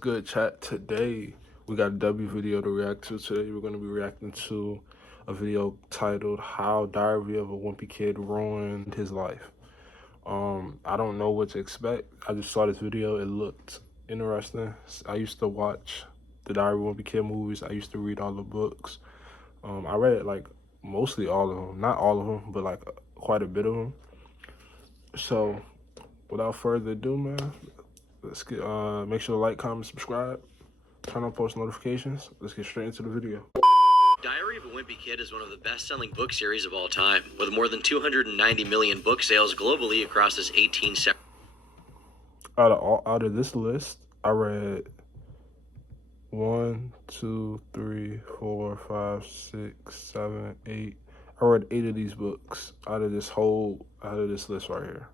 good, chat? Today we got a W video to react to. Today we're going to be reacting to a video titled How Diary of a Wimpy Kid Ruined His Life. I don't know what to expect. I just saw this video. It looked interesting. I used to watch the Diary of a Wimpy Kid movies. I used to read all the books. I read like mostly all of them. Not all of them, but like quite a bit of them. So without further ado, man, let's get make sure to like, comment, subscribe, turn on post notifications. Let's get straight into the video. Diary of a Wimpy Kid is one of the best-selling book series of all time, with more than 290 million book sales globally across its 18 separate. Out of this list, I read 1, 2, 3, 4, 5, 6, 7, 8. I read 8 of these books out of this list right here.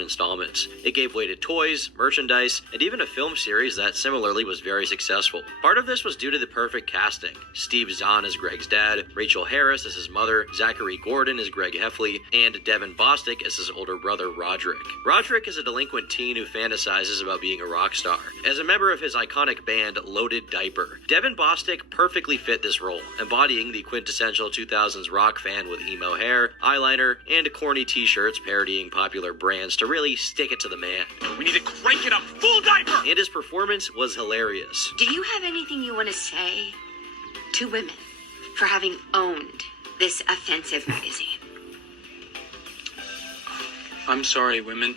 Installments. It gave way to toys, merchandise, and even a film series that similarly was very successful. Part of this was due to the perfect casting. Steve Zahn as Greg's dad, Rachel Harris as his mother, Zachary Gordon as Greg Heffley, and Devin Bostic as his older brother Rodrick. Rodrick is a delinquent teen who fantasizes about being a rock star. As a member of his iconic band Loaded Diaper, Devin Bostic perfectly fit this role, embodying the quintessential 2000s rock fan with emo hair, eyeliner, and corny t-shirts parodying popular brands to really stick it to the man. We need to crank it up full diaper! And his performance was hilarious. Do you have anything you want to say to women for having owned this offensive magazine? I'm sorry, women.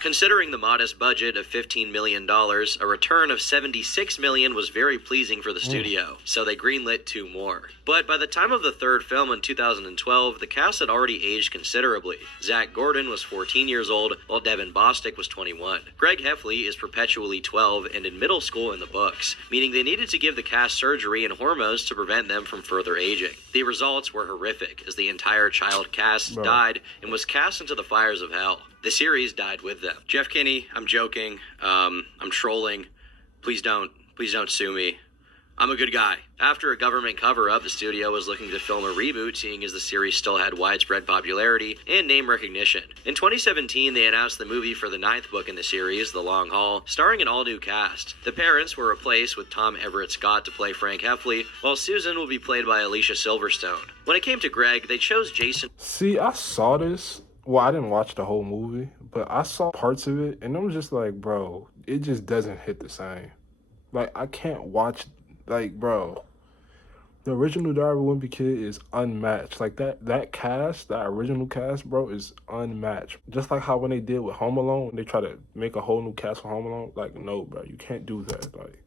Considering the modest budget of $15 million, a return of $76 million was very pleasing for the studio, so they greenlit 2 more. But by the time of the third film in 2012, the cast had already aged considerably. Zach Gordon was 14 years old, while Devin Bostic was 21. Greg Heffley is perpetually 12 and in middle school in the books, meaning they needed to give the cast surgery and hormones to prevent them from further aging. The results were horrific, as the entire child cast died and was cast into the fires of hell. The series died with them. Jeff Kinney, I'm joking. I'm trolling. Please don't sue me. I'm a good guy. After a government cover-up, the studio was looking to film a reboot, seeing as the series still had widespread popularity and name recognition. In 2017, they announced the movie for the 9th book in the series, The Long Haul, starring an all-new cast. The parents were replaced with Tom Everett Scott to play Frank Heffley, while Susan will be played by Alicia Silverstone. When it came to Greg, they chose Jason. See, I saw this. Well, I didn't watch the whole movie, but I saw parts of it, and I was just like, bro, it just doesn't hit the same. Like, I can't watch, like, bro, the original Diary of a Wimpy Kid is unmatched. Like, that cast, that original cast, bro, is unmatched. Just like how when they did with Home Alone, they try to make a whole new cast for Home Alone. Like, no, bro, you can't do that. Like,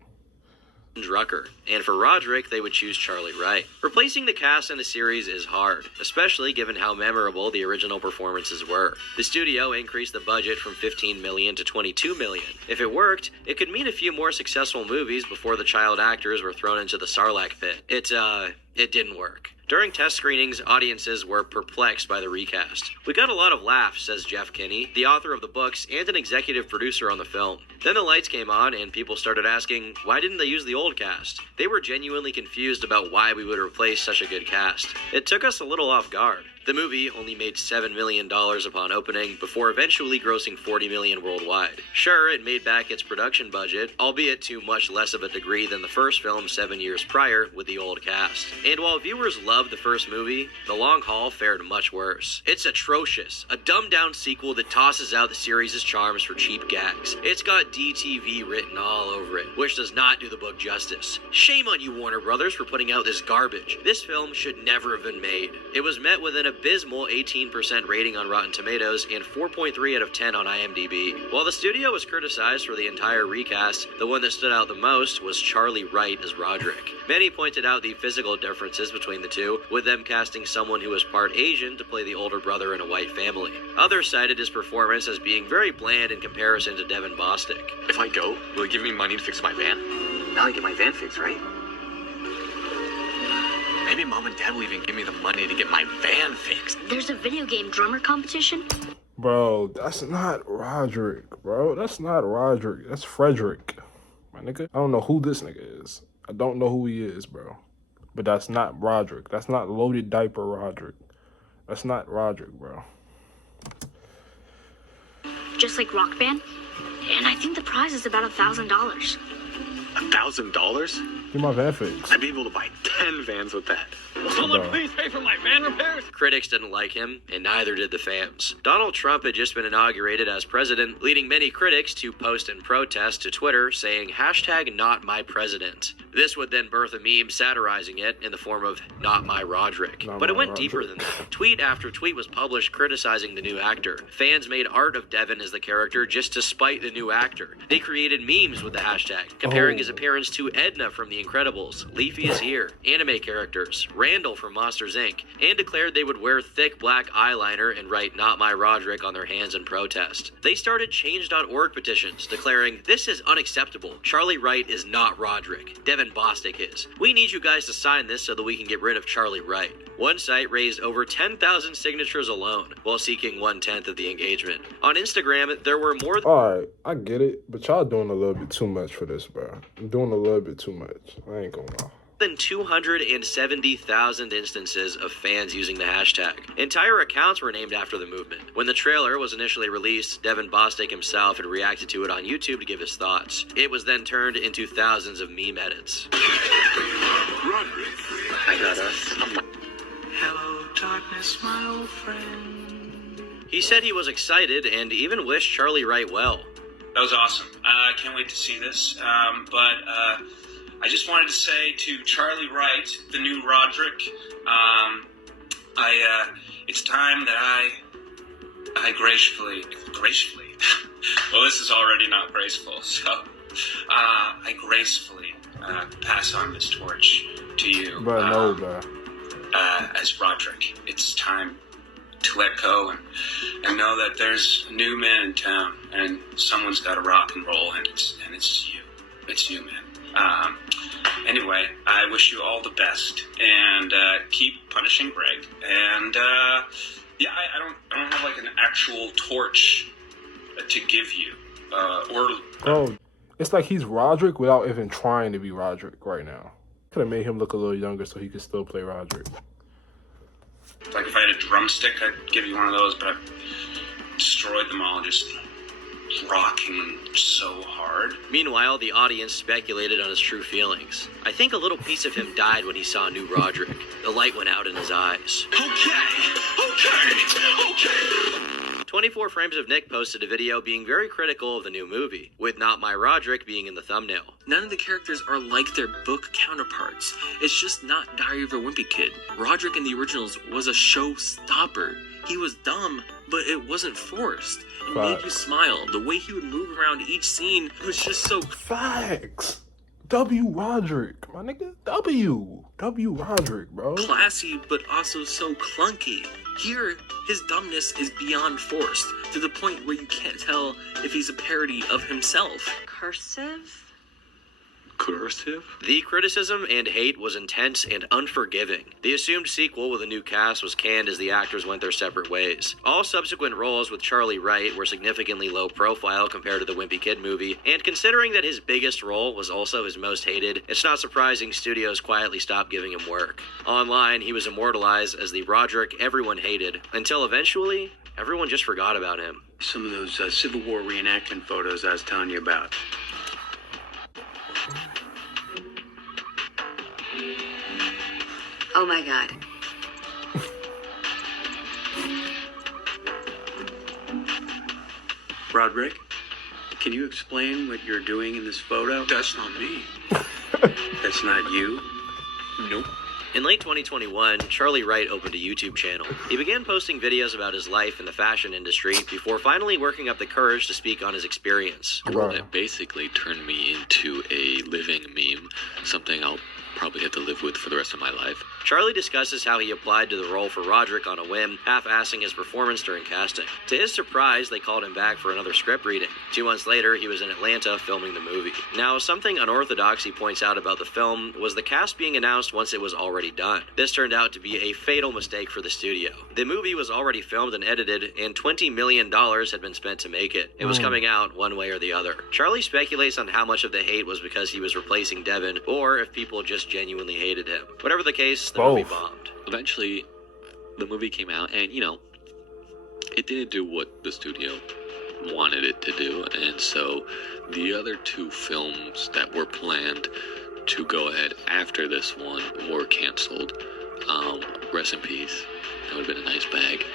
Rucker, and for Rodrick, they would choose Charlie Wright. Replacing the cast in the series is hard, especially given how memorable the original performances were. The studio increased the budget from $15 million to $22 million. If it worked, it could mean a few more successful movies before the child actors were thrown into the Sarlacc pit. It didn't work. During test screenings, audiences were perplexed by the recast. We got a lot of laughs, says Jeff Kinney, the author of the books and an executive producer on the film. Then the lights came on and people started asking, why didn't they use the old cast? They were genuinely confused about why we would replace such a good cast. It took us a little off guard. The movie only made $7 million upon opening, before eventually grossing $40 million worldwide. Sure, it made back its production budget, albeit to much less of a degree than the first film 7 years prior with the old cast. And while viewers loved the first movie, The Long Haul fared much worse. It's atrocious, a dumbed-down sequel that tosses out the series' charms for cheap gags. It's got DTV written all over it, which does not do the book justice. Shame on you, Warner Brothers, for putting out this garbage. This film should never have been made. It was met with an abysmal 18% rating on Rotten Tomatoes and 4.3 out of 10 on IMDb. While the studio was criticized for the entire recast, the one that stood out the most was Charlie Wright as Rodrick. Many pointed out the physical differences between the two, with them casting someone who was part Asian to play the older brother in a white family. Others cited his performance as being very bland in comparison to Devin Bostic. If I go, will you give me money to fix my van? Now I get my van fixed, right? Maybe Mom and Dad will even give me the money to get my van fixed. There's a video game drummer competition. bro, that's not Rodrick, bro. That's not Rodrick. That's Frederick, my nigga. I don't know who this nigga is. I don't know who he is, bro. But that's not Rodrick. That's not Loaded Diaper Rodrick. That's not Rodrick, bro. just like Rock Band. And I think the prize is about $1,000. $1,000? Get my van fixed. I'd be able to buy 10 vans with that. Will someone please pay for my van repairs? Critics didn't like him, and neither did the fans. Donald Trump had just been inaugurated as president, leading many critics to post in protest to Twitter saying #NotMyPresident. This would then birth a meme satirizing it in the form of Not My Rodrick. But it went deeper than that. Tweet after tweet was published criticizing the new actor. Fans made art of Devin as the character just to spite the new actor. They created memes with the hashtag, comparing his appearance to Edna from The Incredibles, Leafy is here, anime characters, Randall from Monsters Inc., and declared they would wear thick black eyeliner and write Not My Rodrick on their hands in protest. They started Change.org petitions declaring, "This is unacceptable. Charlie Wright is not Rodrick. Devin Bostic is. We need you guys to sign this so that we can get rid of Charlie Wright." One site raised over 10,000 signatures alone while seeking 1/10 of the engagement. On Instagram, there were more Alright, I get it, but y'all doing a little bit too much for this, bro. You're doing a little bit too much. I ain't gonna lie. than 270,000 instances of fans using the hashtag. Entire accounts were named after the movement. When the trailer was initially released, Devin Bostic himself had reacted to it on YouTube to give his thoughts. It was then turned into thousands of meme edits. I got us. Hello, darkness, my old friend. He said he was excited and even wished Charlie Wright well. That was awesome. I can't wait to see this. I just wanted to say to Charlie Wright, the new Rodrick, it's time that I gracefully, well, this is already not graceful, so I gracefully pass on this torch to you. Bro, no, bro. As Rodrick, it's time to let go and know that there's a new man in town, and someone's got to rock and roll, and it's you. It's you, man. Anyway, I wish you all the best, and keep punishing Greg. And yeah, I don't have like an actual torch to give you, Bro, it's like he's Rodrick without even trying to be Rodrick right now. Could have made him look a little younger so he could still play Rodrick. like if I had a drumstick, I'd give you one of those, but I've destroyed them all, just rocking so hard. Meanwhile, the audience speculated on his true feelings. I think a little piece of him died when he saw new Rodrick. The light went out in his eyes. Okay. 24 Frames of Nick posted a video being very critical of the new movie, with Not My Rodrick being in the thumbnail. None of the characters are like their book counterparts. It's just not Diary of a Wimpy Kid. Rodrick in the originals was a showstopper. He was dumb, but it wasn't forced. It made you smile. The way he would move around each scene was just so... Facts. W. Rodrick. My nigga, W. W. Rodrick, bro. classy, but also so clunky. Here, his dumbness is beyond forced, to the point where you can't tell if he's a parody of himself. Cursive? Cursive? The criticism and hate was intense and unforgiving. The assumed sequel with a new cast was canned as the actors went their separate ways. All subsequent roles with Charlie Wright were significantly low profile compared to the Wimpy Kid movie, and considering that his biggest role was also his most hated, it's not surprising studios quietly stopped giving him work. Online, he was immortalized as the Rodrick everyone hated, until eventually, everyone just forgot about him. Some of those Civil War reenactment photos I was telling you about. Oh my God. Rodrick, can you explain what you're doing in this photo? That's not me. That's not you? Nope. In late 2021, Charlie Wright opened a YouTube channel. He began posting videos about his life in the fashion industry before finally working up the courage to speak on his experience. Bro. That basically turned me into a living meme, something I'll probably have to live with for the rest of my life. Charlie discusses how he applied to the role for Rodrick on a whim, half-assing his performance during casting. To his surprise, they called him back for another script reading. 2 months later, he was in Atlanta filming the movie. Now, something unorthodox he points out about the film was the cast being announced once it was already done. This turned out to be a fatal mistake for the studio. The movie was already filmed and edited, and $20 million had been spent to make it. It was coming out one way or the other. Charlie speculates on how much of the hate was because he was replacing Devin, or if people just genuinely hated him. Whatever the case, the movie bombed. Eventually, the movie came out, and, you know, it didn't do what the studio wanted it to do. And so the other two films that were planned to go ahead after this one were canceled. Rest in peace. That would have been a nice bag.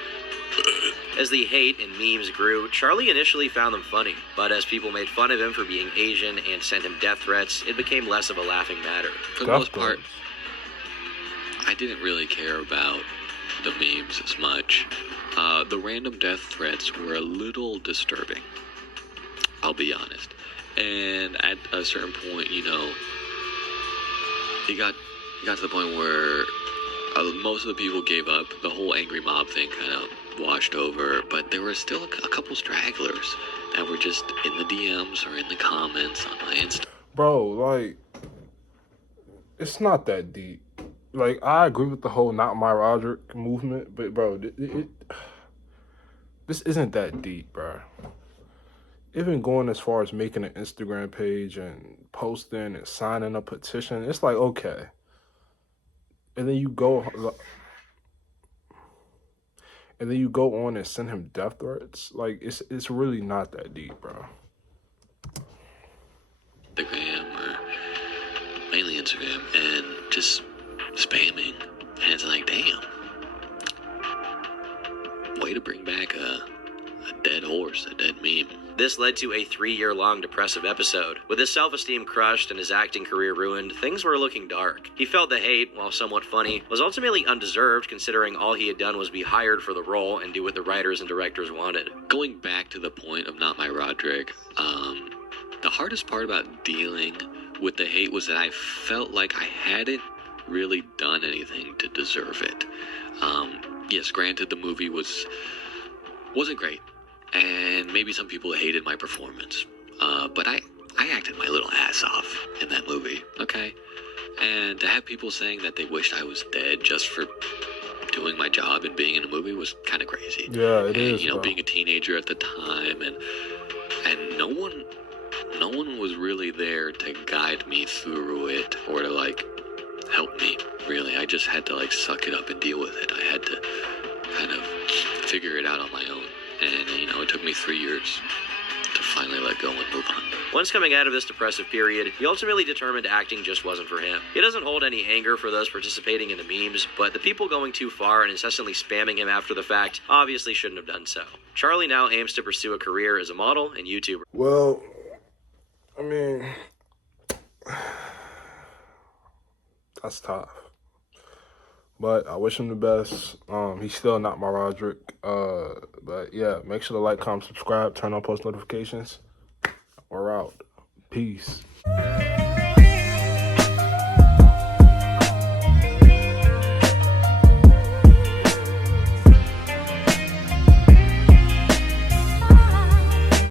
As the hate and memes grew, Charlie initially found them funny, but as people made fun of him for being Asian and sent him death threats, it became less of a laughing matter. For the most part, I didn't really care about the memes as much. The random death threats were a little disturbing, I'll be honest. And at a certain point, you know, it got to the point where most of the people gave up. The whole angry mob thing kind of washed over, but there were still a couple stragglers that were just in the DMs or in the comments on my Insta. Bro, like, it's not that deep. Like, I agree with the whole not my Rodrick movement, but bro, this isn't that deep, bro. Even going as far as making an Instagram page and posting and signing a petition, it's like, okay. And then you go on and send him death threats. Like, it's really not that deep, bro. Instagram, or mainly Instagram, and just spamming. And it's like, damn. Way to bring back a dead horse, a dead meme. This led to a 3-year-long depressive episode. With his self-esteem crushed and his acting career ruined, things were looking dark. He felt the hate, while somewhat funny, was ultimately undeserved considering all he had done was be hired for the role and do what the writers and directors wanted. Going back to the point of Not My Rodrick, the hardest part about dealing with the hate was that I felt like I hadn't really done anything to deserve it. Yes, granted, the movie wasn't great. And maybe some people hated my performance. But I acted my little ass off in that movie, okay? And to have people saying that they wished I was dead just for doing my job and being in a movie was kind of crazy. Yeah, it is. You know, being a teenager at the time, and no one was really there to guide me through it or to, like, help me, really. I just had to, like, suck it up and deal with it. I had to kind of figure it out on my own. And, you know, it took me 3 years to finally let go and move on. Once coming out of this depressive period, he ultimately determined acting just wasn't for him. He doesn't hold any anger for those participating in the memes, but the people going too far and incessantly spamming him after the fact obviously shouldn't have done so. Charlie now aims to pursue a career as a model and YouTuber. Well, I mean, that's tough. But I wish him the best. He's still not my Rodrick. But yeah, make sure to like, comment, subscribe, turn on post notifications. We're out. Peace.